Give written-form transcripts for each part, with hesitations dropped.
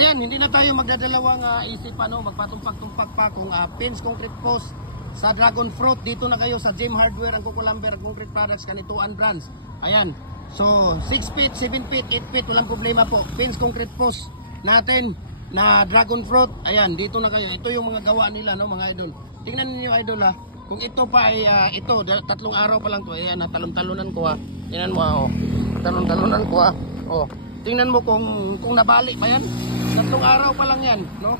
Ayan, hindi na tayo magdadalawang isip magpatumpag-tumpak pa kung pins concrete post sa Dragon Fruit. Dito na kayo sa Gem Hardware, ang Kukulamber, ang concrete products, Kanituan brands. Ayan, so 6 feet, 7 feet, 8 feet, walang problema po. Pins concrete post natin na Dragon Fruit. Ayan, dito na kayo. Ito yung mga gawa nila, no, mga idol. Tingnan niyo, idol, ha. Kung ito pa ay ito, 3 araw pa lang to. Ayan, talon-talunan ko, ha. Tingnan mo, oh. Talon-talunan ko, ha. Oh. Tingnan mo kung nabali pa yan. 3 araw pa lang yan, no?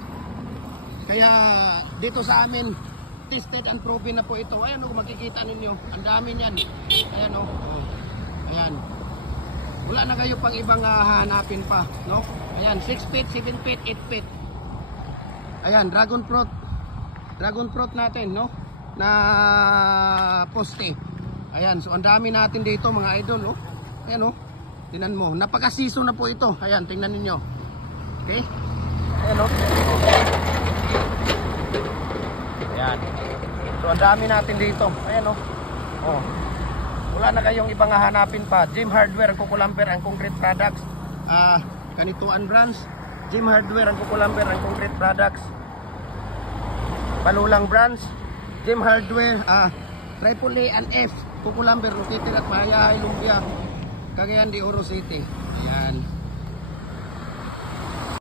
Kaya dito sa amin, tested and proven na po ito. Ayan, oh, makikita ninyo. Ang dami niyan. Ayan, oh. Ayan. Wala na kayo pang ibang hanapin pa, no? Ayan, 6 feet, 7 feet, 8 feet. Ayan, Dragon Fruit. Dragon Fruit natin, no? Na poste. Ayan, so ang dami natin dito, mga idol, oh. Ayan, oh. Tingnan mo, napaka-season na po ito. Ayan, tingnan niyo. Okay? Ayan, oh. Ayan. So ang dami natin dito. Ayan, oh. Oh. Wala na kayong ibang hahanapin pa. Gem Hardware, ang Kukulamber, ang concrete products. Kanituan brands. Gem Hardware, ang Kukulamber, ang concrete products. Palulang brands. Gem Hardware, AAA and F. Kukulamber, located at Mahayahay, Lumbia, Cagayan de Oro City. Ayan.